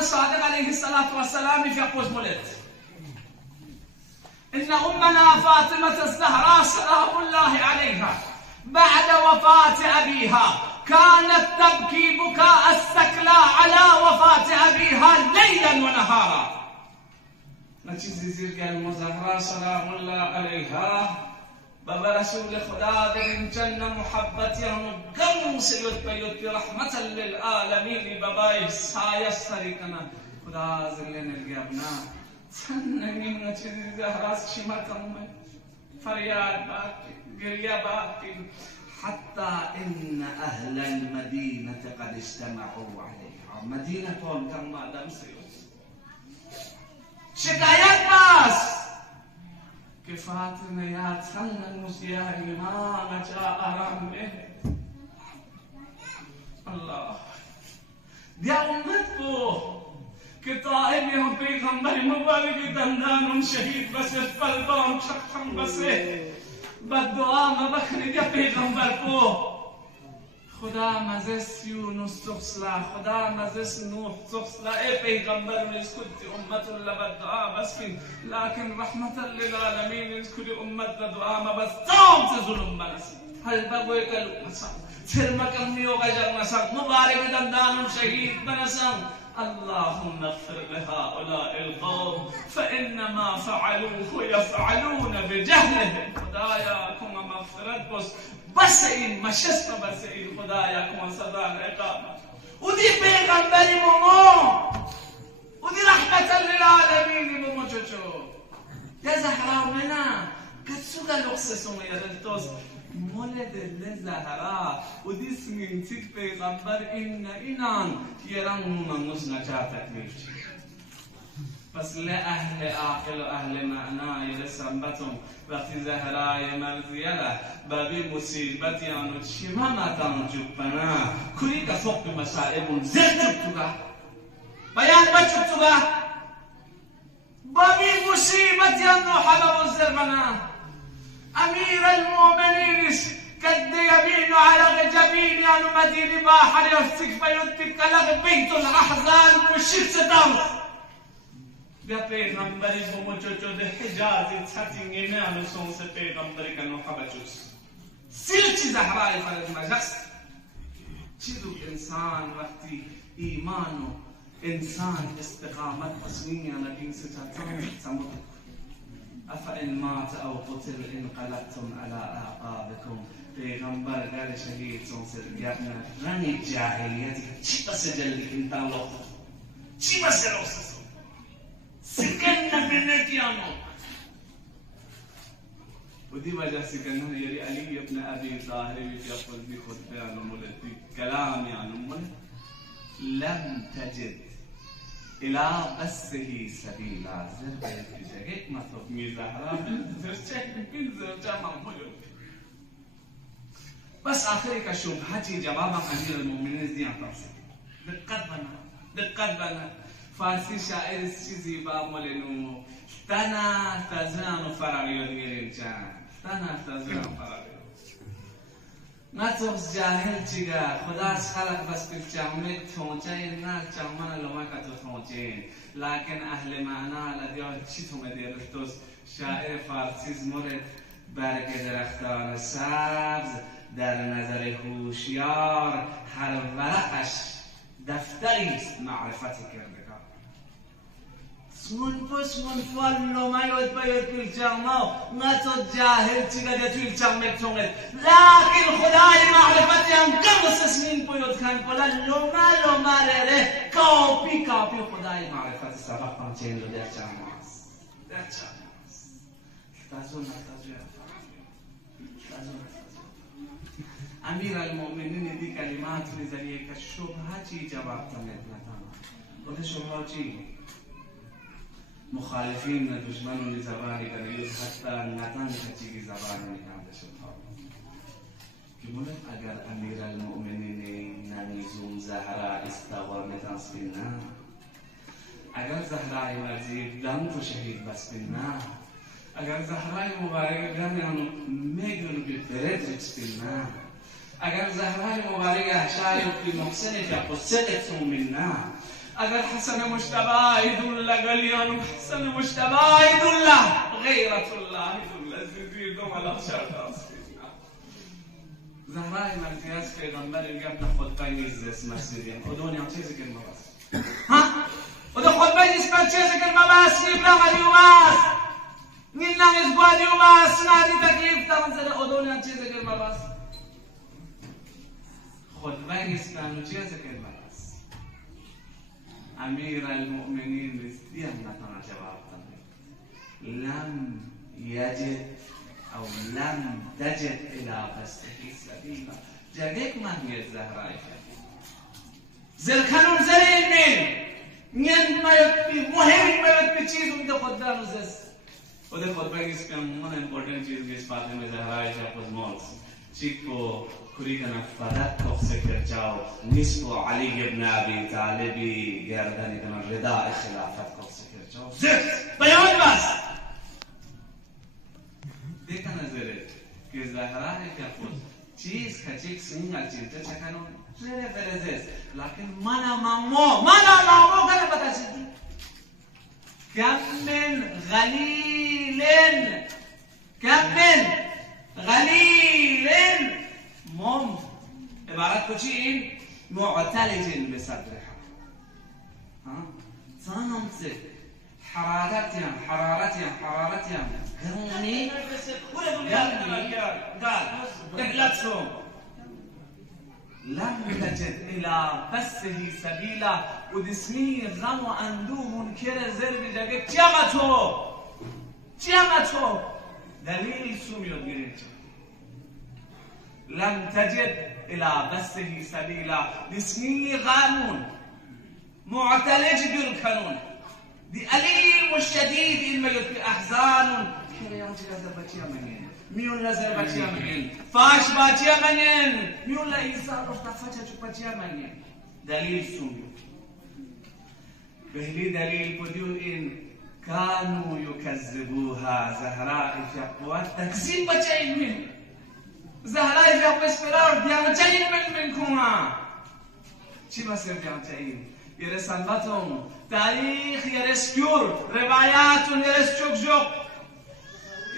امام صادق عليه الصلاة والسلام في أقوز مولد إن أمنا فاطمة الزهراء سلام الله عليها بعد وفاة أبيها كانت تبكي بكاء السكلى على وفاة أبيها ليلا ونهارا. نچیزی زیر گرم زهرا سلام الله علیها بابا رسول خدا در این جنة محبتی همو گم سید بیوتی رحمتا للعالمین بابای سایه سری کنه خدا زلین الگبنا سنگین نچیزی زهرا شما کمه فریاد باقی گریه باقی حتى إن أهل المدينة قد اجتمعوا عليها. مدينة كم ما سيوت شكايات بس كفات نيات سنة المسيح ما جاء رمه الله دي أمته كطائب يوم بيغمبر مبارك دندان شهيد بس فلبان شخصا بس بدعا ما بخرید یا پیغمبر کو خدا مزس یونس تخصلا خدا مزس نوح تخصلا ای پیغمبر نیز کدی امت لبدعا بس کن لكن رحمتا للعالمین نیز کدی امت لدعا ما بس تام سے ظلم بنسی هل بگوی کلو مسام سرمکم نیو غجر مسام مبارک دندان شهید بنسام اللهم اغفر لهؤلاء القوم فإنما فعلوه يفعلون بجهلهم. خدایا کم مغفرت بس این مشست بس این خدایا کم صدا اقامت و دی پیغمبری مومو و دی رحمتا للعالمین مومو چوچو یا زهرا منا کتسوگا لقصصو میردلتوز مولد لزهرا و دی سمینتیک پیغمبر اینان یران مومنوز نجاتک میفچی بس لأهل عاقل و اهل معنای لسنبتم وقتی زهرای مرزیه له بابی مصیبت یانو چیما ماتان جبنا کلی که فوق مسائبون زر جبتوگا بیان بچبتوگا بابی مصیبت یانو حبب الزر بنا امیر المؤمنین كد يبين على جبين يانو مدينة باحر يفتك فيتك لغ بيت الأحزان وشيت ستام بیا پیغمبری بومو چوچو ده حجازی تحتینگی میانو سونس پیغمبری کنو حبچوس سیل چی زهرای فرد مجست چیزو انسان وقتی ایمانو انسان استقامت بسوینی انا دین ستاتان سمود افا ان مات او قتل انقلبتم على اعقابكم پیغمبر گر شهید سونس گرنا رنی جاهلیتی چی بس جلی انتان لوخت چی بس لوخت سكننا بالنتيانو ودي وجه سكننا يلي علي ابن ابي طالب يقول بي خطبه مولدي كلام يعني لم تجد الى بسه سبيلا زربه في جهك مطلب ميزهرا من جمع مولد بس اخري كشبهتي جواب امير المؤمنين دي انتصر دقت بنا فارسی شاعر چیزی با مولنو تنا تزران فراغیو دیگرین چند تنا تزران فراغیو نتوز جاهل چیگا خداش خلق بس کل چاومه تونچه نه چاومن لما کتو تونچه لكن اهل معنا لدیو چی تو مدیرتوز شاعر فارسیز مورد برگ درختان سبز در نظر هوشیار هر ورقش دفتری است معرفت کرده سمون فالو ما يود بيود كل جامع ما تجاهل تيجا تقول جامع تونغ لكن خداي معرفتي هم كم سنين بيود كان بلا لوما رره كوبي خداي معرفتي سبق پنچين لو در جامع تازون امیر المؤمنین دی کلمات نزلیه که شبهه چی جواب تمت نتانا وده شبهه چی مخالفین دشمنوں نے زبانی کنیوز حتی نتن کچی زبانی نکانده شبها که مولد اگر امیر المؤمنین نمیزون زهرا استوامتان سپینا اگر زهرای مرزی دم تو شهید بسپینا اگر زهرای مبارک دم یانو میگونو که برد سپینا اگر زهرای مبارک احشای که محسنی که قصدتون مننا اگر حسن مجتبی ایدالله گلیانو حسن مجتبی ایدالله غیرت الله ایدالله زیدی دوم الله شرط زهرای مرزی از پیغمبر گفت خطبه نیست اسم مسجدیم و دنیا چیزی که مباس ها؟ و دو خطبه نیست من چیزی که مباس نیبلا غلی وماس نیلنا ازگوادی وماس نادی تکلیف تانزده و دنیا چیزی که مباس خطبه نیست من چیزی که مباس امیر المؤمنین رسدی هم نتانا جواب داده لم یجد او لم تجد الى فسحه سبیلا جدیک مهمیت زهرای کرد زرکنون زرین نین مایت مهم مایت چیز اونده خود دانو زست و ده خود بگیست که من امپورتنت چیز گیست فاطمه زهرای کرد خود مالس چیک کو کری کنم فدت تخصه کرچاو نصف علی ابن ابی طالبی گردنی کنم رداء خلافت تخصه کرچاو زست بیان بس دیکن نظره که زهرای که خود چیز کچیک سینگل چیزه چکنون زره فرزست لیکن منا مامو کنه بتا چیزی کم من غلیل مم عبارت کو چی معتلج بصدرها صانم سه حرارتیم گرمی قال لم تجد الى بسه سبیلا و دسمی غم و اندو منکر زربی جگه چیامتو دلیل سومیو گیره لم تجد الى بسه سبیلا دسمی غمون معتلج بالکنون دي أليم الشديد إن يلقي أحزان كريم جلازة باتيا منين ميون لازر باتيا منين فاش باتيا منين ميون لا إنسان رفتا فاچا چو باتيا منين دليل سوميو بهلي دليل بديو إن كانوا يكذبوها زهراء في أقوات تكذيب باتيا من زهراء في أقوات اسپرار ديانا چاين منكونا چي بسر ديانا چاين يرسنبتهم تاریخ یرس کور روایات یرس چوک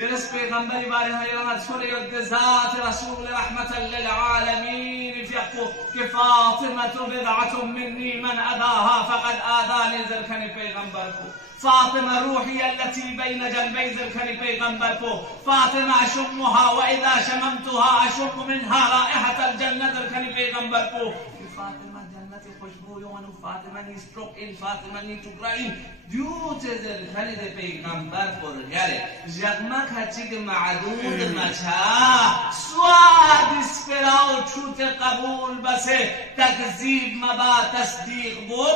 یرس پیغمبری باره هایران سوره ید ذات رسول رحمت للعالمین فیقو که فاطمة بضعة منی من اباها فقد آذانی زرکن پیغمبر کو فاطمة روحي التي بين جنبي زركني پیغمبر کو فاطمة أشمها وإذا شممتها أشم منها رائحة الجنة زركني پیغمبر کو فاطمة جنة خوشبویان و فاطمه نی ستروک این فاطمه نی تکرائین دیوت زرکنی ده پیغمبر پرگره جغمک هچی که معدود مچه سواد اسپراو چوت قبول بسه تکذیب مبا تصدیق بو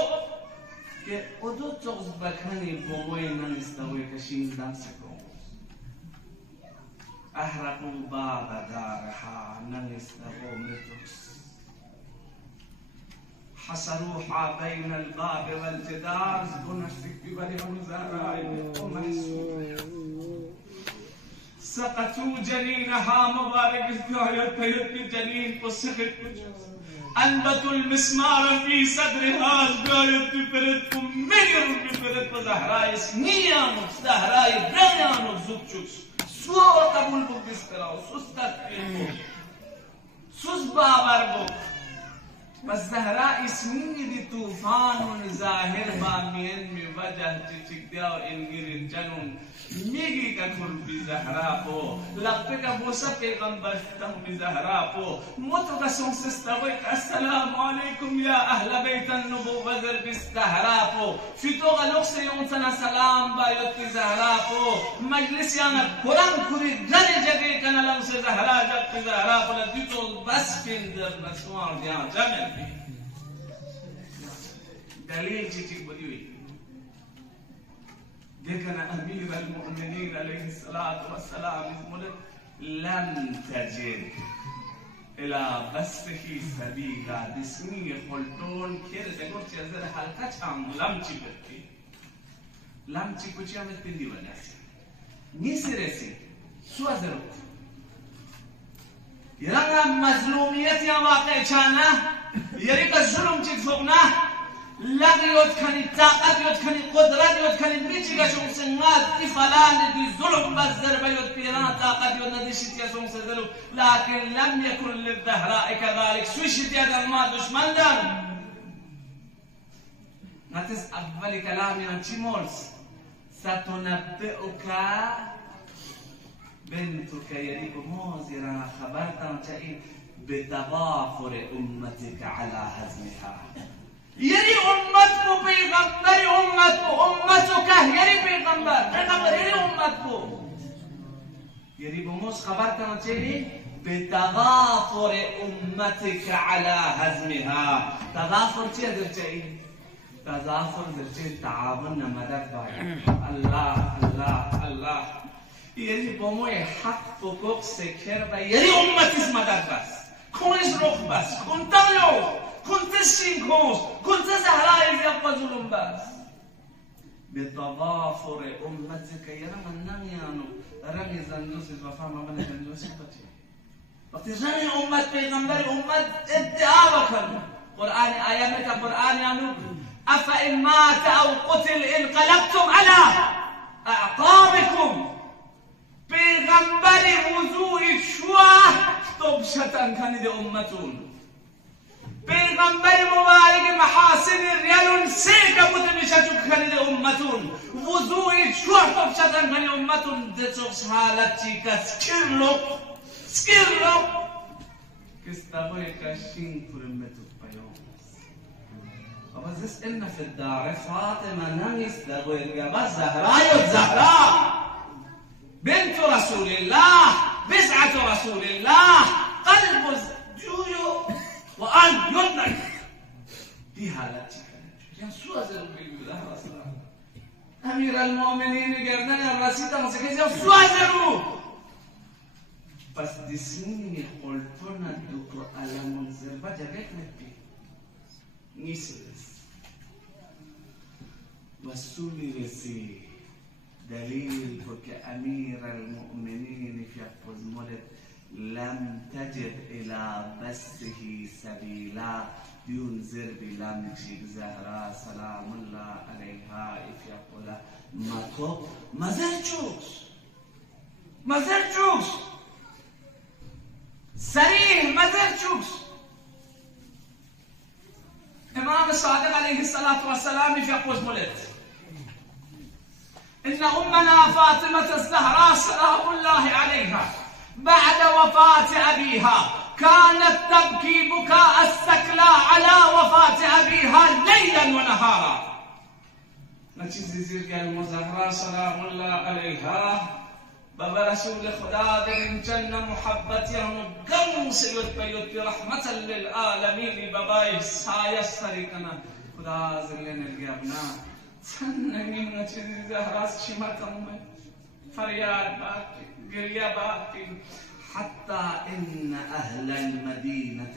که او دو تغز بکنی بوی ننستوی کشین دم سکو احرقو باب دارها ننستوی متوس حصروها بين الباب والجدار زبونشتك ببالي ومزارعي سقطوا جنينها مبارك الثاية تيت جنين وسخت أنبتوا المسمار في صدرها الغاية بفردكم مليون بفرد وزهراء سنيان وزهراء بريان وزوبشوش سوى قبول بكسكرا وسوستت سوس باور بك والزهراء اسمي دي طوفان ظاهر بامين من وجه تشكديا وإنجير الجنون ميجي ككل بزهراء بو لقتك بوسا پیغمبر فتهم بزهراء بو متوقع سنسستويك السلام عليكم يا أهل بيت النبوة ذر بزهراء بو فتوغ لقس يونسنا سلام بايت بزهراء بو مجلس يانا قرآن كوري جن جگه كان لمس زهراء جب بزهراء بو لديتو بس فندر نسوان ديان جمل دليل جيتك بديوي دكنا أمير المؤمنين عليه الصلاة والسلام يقول لم تجد إلى بسه سبيلا دسمي خلطون كير تقول تجزر حلقة هم لم تبكي لم تبكي عمل بندي وناسي نيسي رسي سوى زرق يرانا مظلوميت يا واقع چانا يريك الظلم تكفونا لغيوت كاني طاقت يوت كاني قدرت يوت كاني ميجيغا شون سنات دي فلان دي ظلم بزر بيوت بيران طاقت يوت ندشت يا شون سزلو لكن لم يكن للدهراء كذلك سويشت يا دما دشمن دان نتس أول كلامي عن تيمورس ستنبئك بنتك يريك موزرا خبرتا تأي بتضافر أمتك على هزمها يري أمتك بيغمبر أمتك يري بيغمبر يري أمتك يري بموس خبرتا تأي بتضافر أمتك على هزمها تضافر تأي تضافر درجة تعاون مدد باي الله يلي بموي حق فوق سكر باي يلي أمتي مدد بس كونش روح بس كنت لو كنت شينكوس كنت زهراء يفضلون بس بتضافر أمتك يرى من نميانو رمي زندوس الوفاء ما من زندوس بتي وقت جاني أمت بيغمبر أمت ادعاء قرآن آيات القرآن يانو أفإن مات أو قتل انقلبتم على أعقابكم بيغمبر وضوء شواه طبشة كانت أمتون بيغمبر مبارك محاسن الريال سيكا متمشة كانت أمتون وضوء شواه طبشة كانت أمتون دتوش حالتي كسكرلو كستابوي كاشين كرمتو بس إن في الدار فاطمة نميس دغوير بس زهراء بنت رسول الله بسعة رسول الله قلب جويو وأن يدنك دي حالتي كان سوى زلوبي الله رسول الله أمير المؤمنين قردنا الرسيدة مسكين سوى زلو بس دي سنيني قلتنا دوكو على منزل بجاكت نبي نيسلس والسوني رسي دليل كأمير المؤمنين في قزملت لم تجد إلى بسه سبيلا ينذر بلام شيخ زهراء سلام الله عليها في قوله ماتو مازرچوكس صريح مازرچوكس إمام الصادق عليه الصلاة والسلام في قزملت إن أمنا فاطمة الزهراء سلام الله عليها بعد وفاة أبيها كانت تبكي بكاء السكلى على وفاة أبيها ليلا ونهارا نتيجة زرقاء المزهراء سلام الله عليها بابا رسول خدا در جنة محبتهم قوم سيد بيوت رحمة للعالمين بابا سايا سريكنا خدا زلنا الجابنا سنمين نتيجة زهراء شمتهم فرياد باقي قرية باقي حتى إن أهل المدينة